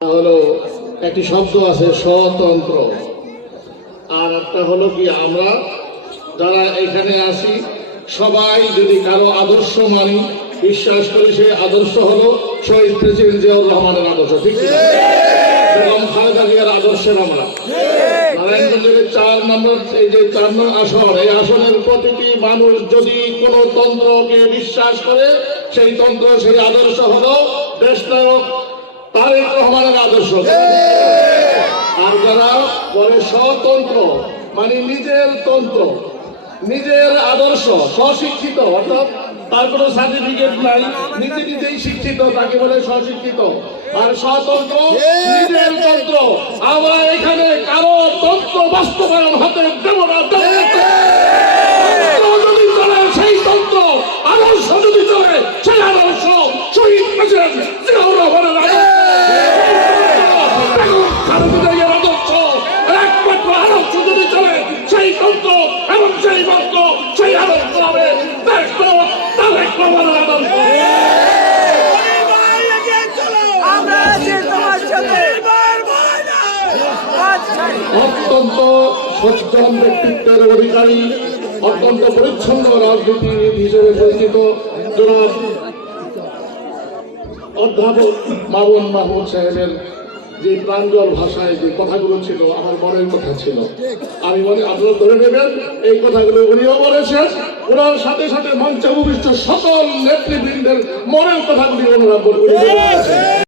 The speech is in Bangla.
হলো একটি শব্দ আছে স্বতন্ত্র, আর একটা হলো কি আমরা যারা এখানে আসি সবাই যদি কারো আদর্শ মানি, বিশ্বাস করি সেই আদর্শ হলো শহীদ প্রেসিডেন্ট জিয়াউর রহমানের আদর্শ, ঠিক কিনা? বেগম খালেদা জিয়ার আদর্শের আমরা নারায়ণগঞ্জের 4 নম্বর এই যে 4 নং আসন, এই আসনের প্রতিটি মানুষ যদি কোনো তন্ত্রকে বিশ্বাস করে সেই তন্ত্র সেই আদর্শ হলো দেশনায়ক তারেক রহমানের আদর্শ। আর যারা বলে স্বতন্ত্র মানে নিজের তন্ত্র নিজের আদর্শ, স্বশিক্ষিত, অর্থাৎ তার কোনো সার্টিফিকেট নাই, নিজে নিজেই শিক্ষিত, তাকে বলে স্বশিক্ষিত। আর স্বতন্ত্র নিজের তন্ত্র। আমরা এখানে কারো তন্ত্র বাস্তবায়ন হতে দেব না। যদি চলে সেই তন্ত্র, আদর্শ যদি চলে সেই আদর্শ শহীদ প্রেসিডেন্ট জিয়াউর রহমানের আদর্শ, আদর্শ একমাত্র আদর্শ যদি চলে সেই তন্ত্র এবং সেই মন্ত্র সেই আদর্শ হবে তারেক রহমানের আদর্শ। অত্যন্ত সচেতন ব্যক্তিত্বের অধিকারী, অত্যন্ত পরিচ্ছন্ন রাজনীতিবিদ হিসেবে পরিচিত জনাব অধ্যাপক মামুন মাহমুদ সাহেবের যে প্রাঞ্জল ভাষায় যে কথাগুলো ছিল আমার মনের কথা ছিল। আমি মনে আপনারা ধরে নেবেন এই কথাগুলো উনিও বলেছেন, ওনার সাথে সাথে মঞ্চে উপবিষ্ট সকল নেতৃবৃন্দের মনের কথাগুলি ওনারা বলেছেন।